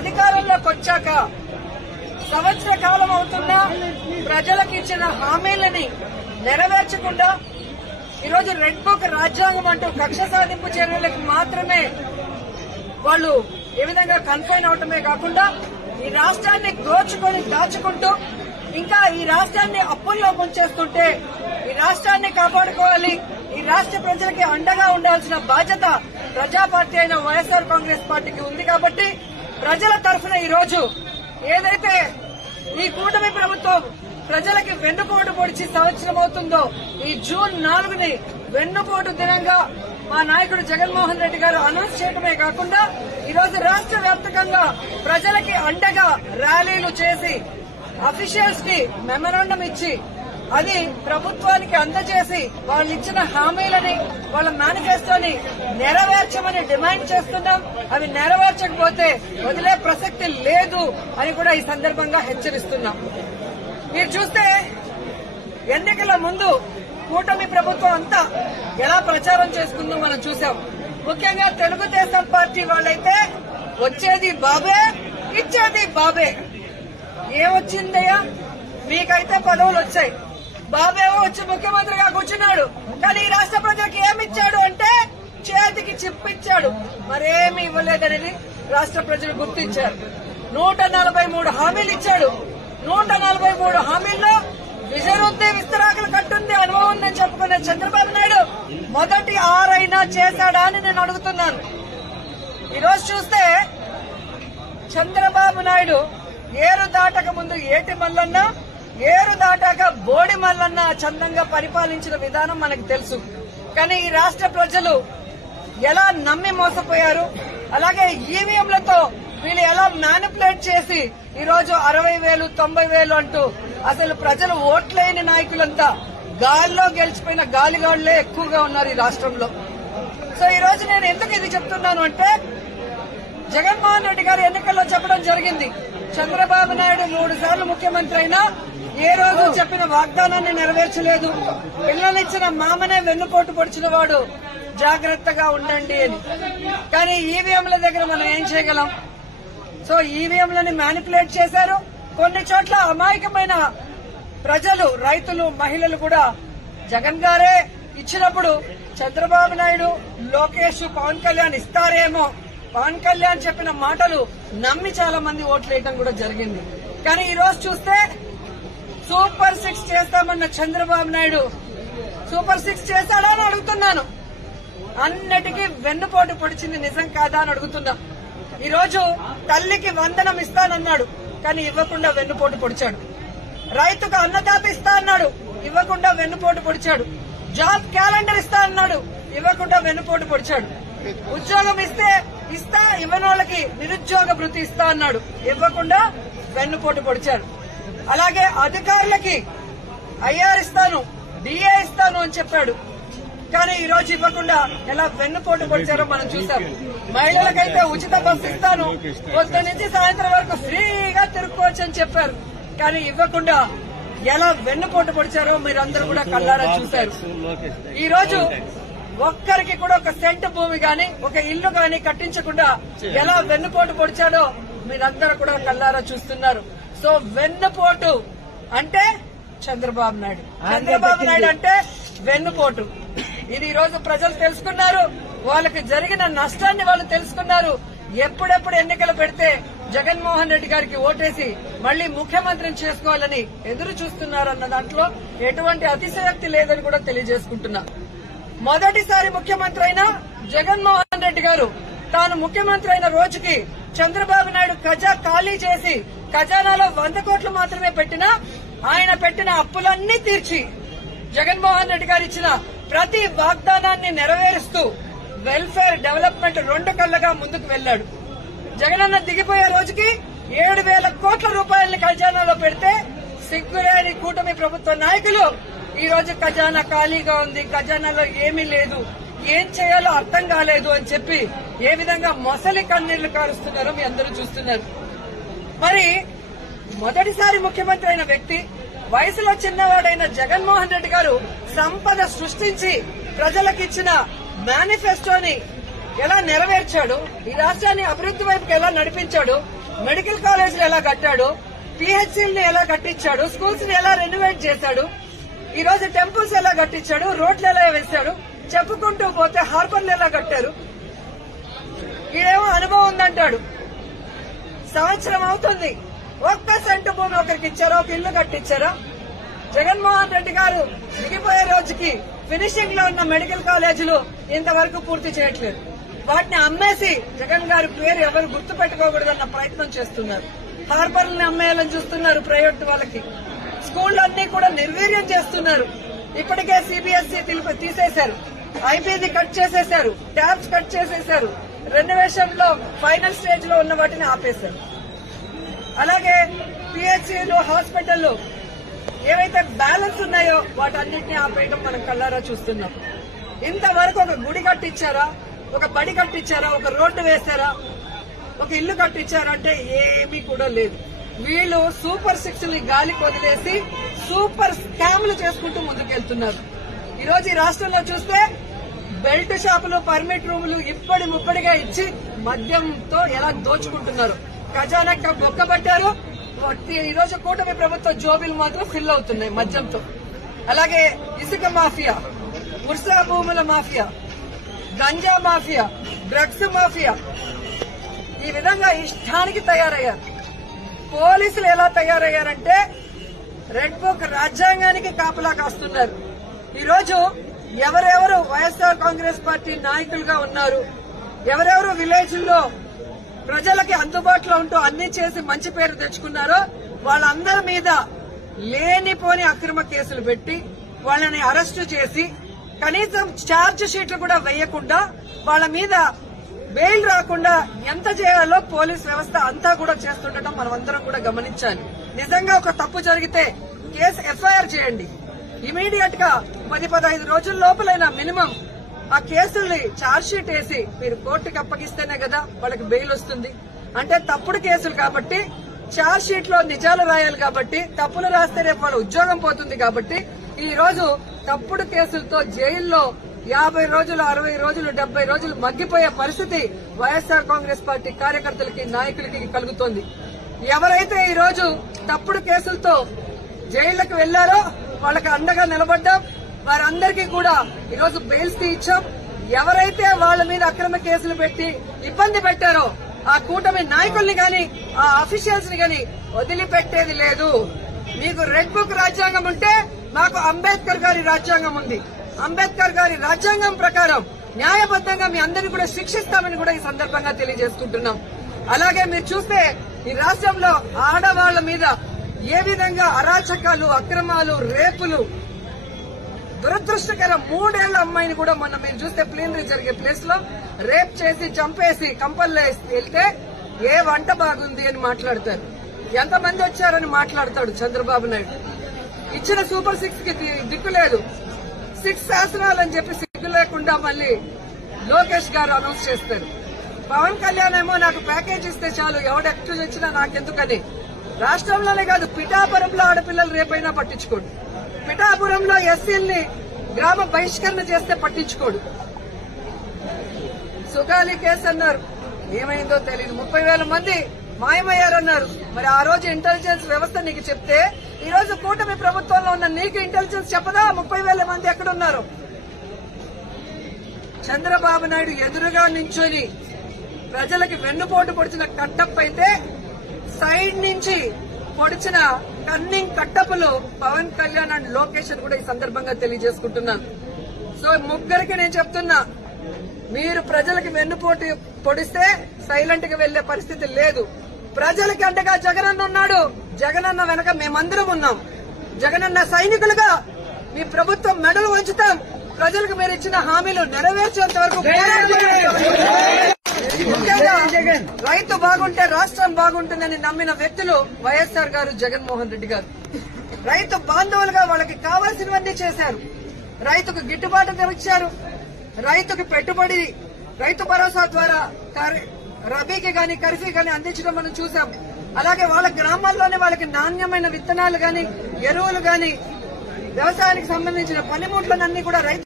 అధికారంలోకి వచ్చాక సంవత్సర కాలం అవుతున్నా ప్రజలకు ఇచ్చిన హామీలని నెరవేర్చకుండా ఈరోజు రెడ్ బుక్ రాజ్యాంగం అంటూ కక్ష సాధింపు చర్యలకు మాత్రమే వాళ్ళు ఏ విధంగా కన్ఫైన్ అవటమే కాకుండా ఈ రాష్ట్రాన్ని దాచుకుంటూ ఇంకా ఈ రాష్ట్రాన్ని అప్పుల్లో ముంచేస్తుంటే ఈ రాష్ట్రాన్ని కాపాడుకోవాలి, ఈ రాష్ట్ర ప్రజలకి అండగా ఉండాల్సిన బాధ్యత ప్రజా పార్టీ అయిన వైఎస్ఆర్ కాంగ్రెస్ పార్టీకి ఉంది. కాబట్టి ప్రజల తరఫున ఈ రోజు ఏదైతే ఈ కూటమి ప్రభుత్వం ప్రజలకి వెన్నుపోటు పొడిచి సంవత్సరం అవుతుందో ఈ జూన్ 4ని వెన్నుపోటు దినంగా మా నాయకుడు జగన్మోహన్ రెడ్డి గారు అనౌన్స్ చేయడమే కాకుండా ఈరోజు రాష్ట్ర వ్యాప్తంగా ప్రజలకి అండగా ర్యాలీలు చేసి అఫీషియల్స్ కి మెమరాండం ఇచ్చి అది ప్రభుత్వానికి అందజేసి వాళ్ళు ఇచ్చిన హామీలని వాళ్ళ మేనిఫెస్టోని నెరవేర్చమని డిమాండ్ చేస్తున్నాం. అవి నెరవేర్చకపోతే వదిలే ప్రసక్తి లేదు అని కూడా ఈ సందర్భంగా హెచ్చరిస్తున్నాం. మీరు చూస్తే ఎన్నికల ముందు కూటమి ప్రభుత్వం అంతా ఎలా ప్రచారం చేసుకుందో మనం చూసాం. ముఖ్యంగా తెలుగుదేశం పార్టీ వాళ్ళైతే వచ్చేది బాబే, ఇచ్చేది బాబే. ఏమొచ్చిందయ్యా? మీకైతే పదవులు వచ్చాయి, బాబేవో వచ్చి ముఖ్యమంత్రిగా కూర్చున్నాడు. కానీ ఈ రాష్ట్ర ప్రజలకు ఏమిచ్చాడు అంటే చేతికి చిప్పిచ్చాడు, మరేమీ ఇవ్వలేదనేది రాష్ట్ర ప్రజలు గుర్తించారు. 143 హామీలు ఇచ్చాడు. 143 హామీల్లో విజయరుద్దే విస్తరాకులు కట్టుంది అనుభవం ఉందని చెప్పుకునే చంద్రబాబు నాయుడు మొదటి 6 అయినా చేశాడా అని నేను అడుగుతున్నాను. ఈరోజు చూస్తే చంద్రబాబు నాయుడు ఏరు దాటక ముందు ఏటి మల్లన్న, ఏరు దాటాక బోడి మల్లన్న చందంగా పరిపాలించిన విధానం మనకు తెలుసు. కానీ ఈ రాష్ట్ర ప్రజలు ఎలా నమ్మి మోసపోయారు, అలాగే ఈవీఎంలతో వీళ్ళు ఎలా మ్యానిపులేట్ చేసి ఈరోజు 60,000, 90,000 అంటూ అసలు ప్రజలు ఓట్లేని నాయకులంతా గాల్లో గెలిచిపోయిన గాలిగాళ్లే ఎక్కువగా ఉన్నారు ఈ రాష్ట్రంలో. సో ఈ రోజు నేను ఎందుకు ఇది చెప్తున్నాను అంటే జగన్మోహన్ రెడ్డి గారు ఎన్నికల్లో చెప్పడం జరిగింది, చంద్రబాబు నాయుడు 3 సార్లు ముఖ్యమంత్రి అయినా ఏ రోజు చెప్పిన వాగ్దానాన్ని నెరవేర్చలేదు, పిల్లలిచ్చిన మామనే వెన్నుపోటు పొడిచిన వాడు, జాగ్రత్తగా ఉండండి అని. కానీ ఈవీఎంల దగ్గర మనం ఏం చేయగలం? సో ఈవీఎంలని మ్యానిపులేట్ చేశారు. కొన్ని చోట్ల అమాయకమైన ప్రజలు, రైతులు, మహిళలు కూడా జగన్ గారే ఇచ్చినప్పుడు చంద్రబాబు నాయుడు, లోకేష్, పవన్ కళ్యాణ్ ఇస్తారేమో, పవన్ కళ్యాణ్ చెప్పిన మాటలు నమ్మి చాలా మంది ఓట్లు వేయడం కూడా జరిగింది. కానీ ఈ రోజు చూస్తే సూపర్ 6 చేస్తామన్న చంద్రబాబు నాయుడు సూపర్ 6 చేశాడా అని అడుగుతున్నాను. అన్నిటికీ వెన్నుపోటు పొడిచింది నిజం కాదా అని అడుగుతున్నా. ఈ రోజు తల్లికి వందనం ఇస్తానన్నాడు, కానీ ఇవ్వకుండా వెన్నుపోటు పొడిచాడు. రైతుకు అన్నదాత ఇస్తా అన్నాడు, ఇవ్వకుండా వెన్నుపోటు పొడిచాడు. జాబ్ క్యాలెండర్ ఇస్తా అన్నాడు, ఇవ్వకుండా వెన్నుపోటు పొడిచాడు. ఉద్యోగం ఇస్తా ఇవ్వని వాళ్ళకి నిరుద్యోగ భృతి ఇస్తా అన్నాడు, ఇవ్వకుండా వెన్నుపోటు పొడిచాడు. అలాగే అధికారులకి ఐఆర్ ఇస్తాను, డిఏ ఇస్తాను అని చెప్పాడు, కానీ ఈ రోజు ఇవ్వకుండా ఎలా వెన్నుపోటు పొడిచారో మనం చూసాం. మహిళలకైతే ఉచిత బస్సు ఇస్తాను, పొద్దు నుంచి సాయంత్రం వరకు ఫ్రీగా తిరుక్కోవచ్చు అని చెప్పారు, కానీ ఇవ్వకుండా ఎలా వెన్నుపోటు పొడిచారో మీరందరూ కూడా కళ్ళారా చూశారు. ఈ రోజు ఒక్కరికి కూడా ఒక సెంటు భూమి గాని, ఒక ఇల్లు గాని కట్టించకుండా ఎలా వెన్నుపోటు పొడిచాడో మీరందరూ కూడా కళ్ళారా చూస్తున్నారు. సో వెన్నుపోటు అంటే చంద్రబాబు నాయుడు, చంద్రబాబు నాయుడు అంటే వెన్నుపోటు. ఇది ఈ రోజు ప్రజలు తెలుసుకున్నారు, వాళ్ళకి జరిగిన నష్టాన్ని వాళ్ళు తెలుసుకున్నారు. ఎప్పుడెప్పుడు ఎన్నికలు పెడితే జగన్మోహన్ రెడ్డి గారికి ఓటేసి మళ్లీ ముఖ్యమంత్రిని చేసుకోవాలని ఎదురు చూస్తున్నారన్న దాంట్లో ఎటువంటి అతిశయోక్తి లేదని కూడా తెలియజేసుకుంటున్నా. మొదటిసారి ముఖ్యమంత్రి అయిన జగన్మోహన్ రెడ్డి గారు తాను ముఖ్యమంత్రి అయిన రోజుకి చంద్రబాబు నాయుడు ఖాళీ చేసి ఖజానాలో 100 కోట్లు మాత్రమే పెట్టినా ఆయన పెట్టిన అప్పులన్నీ తీర్చి జగన్మోహన్ రెడ్డి గారు ఇచ్చిన ప్రతి వాగ్దానాన్ని నెరవేరుస్తూ వెల్ఫేర్ డెవలప్మెంట్ 2 కళ్లగా ముందుకు వెళ్లాడు. జగనన్న దిగిపోయే రోజుకి 7,000 కోట్ల రూపాయలని ఖజానాలో పెడితే సిగ్గులేని కూటమి ప్రభుత్వ నాయకులు ఈ రోజు ఖజానా ఖాళీగా ఉంది, ఖజానాలో ఏమీ లేదు, ఏం చేయాలో అర్థం కాలేదు అని చెప్పి ఏ విధంగా మొసలి కన్నీళ్లు కారుస్తున్నారో మీ అందరూ చూస్తున్నారు. మరి మొదటిసారి ముఖ్యమంత్రి అయిన వ్యక్తి, వయసులో చిన్నవాడైన జగన్మోహన్ రెడ్డి గారు సంపద సృష్టించి ప్రజలకిచ్చిన మేనిఫెస్టోని ఎలా నెరవేర్చాడు, ఈ రాష్ట్రాన్ని అభివృద్ది వైపుకి ఎలా నడిపించాడు, మెడికల్ కాలేజీలు ఎలా కట్టాడు, పిహెచ్సిల్ని ఎలా కట్టించాడు, స్కూల్స్ ని ఎలా రెనోవేట్ చేశాడు, ఈ రోజు టెంపుల్స్ ఎలా కట్టించాడు, రోడ్లు ఎలా వేశాడు, చెప్పుకుంటూ పోతే హార్బర్లు ఎలా కట్టారు. ఈడేమో అనుభవం ఉందంటాడు. సంవత్సరం అవుతుంది, ఒక్క సెంటు భూమి ఒకరికి ఇచ్చారా, ఒక ఇల్లు కట్టించారా? జగన్మోహన్ రెడ్డి గారు దిగిపోయే రోజుకి ఫినిషింగ్ లో ఉన్న మెడికల్ కాలేజీలు ఇంతవరకు పూర్తి చేయట్లేదు. వాటిని అమ్మేసి జగన్ గారి పేరు ఎవరు గుర్తు పెట్టుకోకూడదన్న ప్రయత్నం చేస్తున్నారు. హార్బర్లను అమ్మేయాలని చూస్తున్నారు ప్రైవేట్ వాళ్ళకి. స్కూళ్లన్నీ కూడా నిర్వీర్యం చేస్తున్నారు. ఇప్పటికే సిబిఎస్ఈ తీసేశారు, ఐపీది కట్ చేసేశారు, ట్యాబ్స్ కట్ చేసేశారు, రెనోవేషన్ లో ఫైనల్ స్టేజ్ లో ఉన్న వాటిని ఆపేశారు. అలాగే పిహెచ్సిలు, హాస్పిటళ్లు ఏవైతే బ్యాలెన్స్ ఉన్నాయో వాటన్నిటిని ఆపేయడం మనం కళ్ళారా చూస్తున్నాం. ఇంతవరకు ఒక గుడి కట్టించారా, ఒక బడి కట్టించారా, ఒక రోడ్డు వేశారా, ఒక ఇల్లు కట్టించారా అంటే ఏమీ కూడా లేదు. వీళ్ళు సూపర్ సిక్స్ ని గాలికి వదిలేసి సూపర్ స్కామ్లు చేసుకుంటూ ముందుకెళ్తున్నారు. ఈ రోజు ఈ రాష్ట్రంలో చూస్తే బెల్ట్ షాపులు, పర్మిట్ రూములు ఇప్పటి ముప్పటిగా ఇచ్చి మద్యంతో ఎలా దోచుకుంటున్నారు. ఖజానా బొక్కబట్టారు. ఈ రోజు కూటమి ప్రభుత్వ జోబీలు మాత్రం ఫిల్ అవుతున్నాయి మద్యంతో. అలాగే ఇసుక మాఫియా, ఉర్సా భూముల mafia, ganja mafia, drugs mafia, ఈ విధంగా ఇష్టానికి తయారయ్యారు. పోలీసులు ఎలా తయారయ్యారంటే రెడ్ బుక్ రాజ్యాంగానికి కాపలా కాస్తున్నారు. ఈ రోజు ఎవరెవరు వైఎస్ఆర్ కాంగ్రెస్ పార్టీ నాయకులుగా ఉన్నారు, ఎవరెవరు విలేజ్ల్లో ప్రజలకి అందుబాటులో ఉంటూ అన్ని చేసి మంచి పేరు తెచ్చుకున్నారో వాళ్ళందరి మీద లేనిపోని అక్రమ కేసులు పెట్టి వాళ్ళని అరెస్టు చేసి కనీసం ఛార్జ్ షీట్లు కూడా వేయకుండా వాళ్ళ మీద బెయిల్ రాకుండా ఎంత చేయాలో పోలీస్ వ్యవస్థ అంతా కూడా చేస్తుండటం మనమందరం కూడా గమనించాలి. నిజంగా ఒక తప్పు జరిగితే కేసు ఎఫ్ఐఆర్ చేయండి. ఇమీడియట్ గా 10-15 రోజుల లోపలైనా మినిమం ఆ కేసుల్ని ఛార్జ్ షీట్ వేసి మీరు కోర్టుకి అప్పగిస్తేనే కదా వాళ్ళకి బెయిల్ వస్తుంది. అంటే తప్పుడు కేసులు కాబట్టి ఛార్జ్ షీట్ లో నిజాలు రాయాలి కాబట్టి, తప్పులు రాస్తే రేపు వాళ్ళ ఉద్యోగం పోతుంది కాబట్టి ఈ రోజు తప్పుడు కేసులతో జైల్లో 50 రోజులు, 60 రోజులు, 70 రోజులు మగ్గిపోయే పరిస్థితి వైఎస్ఆర్ కాంగ్రెస్ పార్టీ కార్యకర్తలకి, నాయకులకి కలుగుతోంది. ఎవరైతే ఈ రోజు తప్పుడు కేసులతో జైళ్లకు వెళ్లారో వాళ్ళకి అండగా నిలబడ్డాం. వారందరికీ కూడా ఈరోజు బెయిల్స్ ఇచ్చాం. ఎవరైతే వాళ్ళ మీద అక్రమ కేసులు పెట్టి ఇబ్బంది పెట్టారో ఆ కూటమి నాయకుల్ని గాని, ఆ అఫీషియల్స్ ని గాని వదిలిపెట్టేది లేదు. మీకు రెడ్ బుక్ రాజ్యాంగం ఉంటే మాకు అంబేద్కర్ గారి రాజ్యాంగం ఉంది. అంబేద్కర్ గారి రాజ్యాంగం ప్రకారం న్యాయబద్దంగా మీ అందరినీ కూడా శిక్షిస్తామని కూడా ఈ సందర్భంగా తెలియజేసుకుంటున్నాం. అలాగే మీరు చూస్తే ఈ రాష్ట్రంలో ఆడవాళ్ల మీద ఏ విధంగా అరాచకాలు, అక్రమాలు, రేపులు, దురదృష్టకరం 3 ఏళ్ల అమ్మాయిని కూడా మొన్న మీరు చూస్తే ప్లీనరీ జరిగే ప్లేస్ లో రేప్ చేసి చంపేసి కంపల్లో వెళ్తే ఏ వంట బాగుంది అని మాట్లాడతారు. ఎంతమంది వచ్చారని మాట్లాడతాడు చంద్రబాబు నాయుడు. ఇచ్చిన సూపర్ 6 కి దిక్కు లేదు. 6 శాసనాలని చెప్పి సిగ్గు లేకుండా మళ్ళీ లోకేష్ గారు అనౌన్స్ చేస్తారు. పవన్ కళ్యాణ్ ఏమో నాకు ప్యాకేజ్ ఇస్తే చాలు, ఎవడెక్టు వచ్చినా నాకెందుకని. రాష్ట్రంలోనే కాదు పిఠాపురంలో ఆడపిల్లలు రేపైనా పట్టించుకోడు. పిఠాపురంలో ఎస్సీల్ని గ్రామ బహిష్కరణ చేస్తే పట్టించుకోడు. సుగాలి కేసు అన్నారు, ఏమైందో తెలియదు. 30,000 మంది మాయమయ్యారన్నారు. మరి ఆ రోజు ఇంటెలిజెన్స్ వ్యవస్థ నీకు చెప్తే ఈ రోజు కూటమి ప్రభుత్వంలో ఉన్న నీకు ఇంటెలిజెన్స్ చెప్పదా 30,000 మంది ఎక్కడున్నారు? చంద్రబాబు నాయుడు ఎదురుగా నించొని ప్రజలకి వెన్నుపోటు పొడిచిన కట్టప్ప అయితే సైడ్ నుంచి పొడిచిన కన్నింగ్ కట్టప్పలు పవన్ కళ్యాణ్ అండ్ లోకేష్ అని కూడా ఈ సందర్భంగా తెలియజేసుకుంటున్నాను. సో ముగ్గురికి నేను చెప్తున్నా, మీరు ప్రజలకి వెన్నుపోటు పొడిస్తే సైలెంట్ గా వెళ్లే పరిస్థితి లేదు. ప్రజలకి అండగా జగనన్న ఉన్నాడు. జగనన్న వెనక మేమందరం ఉన్నాం. జగనన్న సైనికులుగా మీ ప్రభుత్వం మెడలు వంచుతాం. ప్రజలకు మీరు ఇచ్చిన హామీలు నెరవేర్చేంత వరకు ముఖ్యంగా రైతు బాగుంటే రాష్ట్రం బాగుంటుందని నమ్మిన వ్యక్తులు వైఎస్ఆర్ గారు, జగన్మోహన్ రెడ్డి గారు. రైతు బాంధవులుగా వాళ్ళకి కావాల్సినవన్నీ చేశారు. రైతుకు గిట్టుబాటు ధర ఇచ్చారు. రైతుకి పెట్టుబడి రైతు భరోసా ద్వారా రబీకి గాని, ఖరీఫ్కి గాని అందించడం మనం చూసాం. అలాగే వాళ్ళ గ్రామాల్లోనే వాళ్ళకి నాణ్యమైన విత్తనాలు గాని, ఎరువులు గాని, వ్యవసాయానికి సంబంధించిన పనిముట్లనన్నీ కూడా రైతు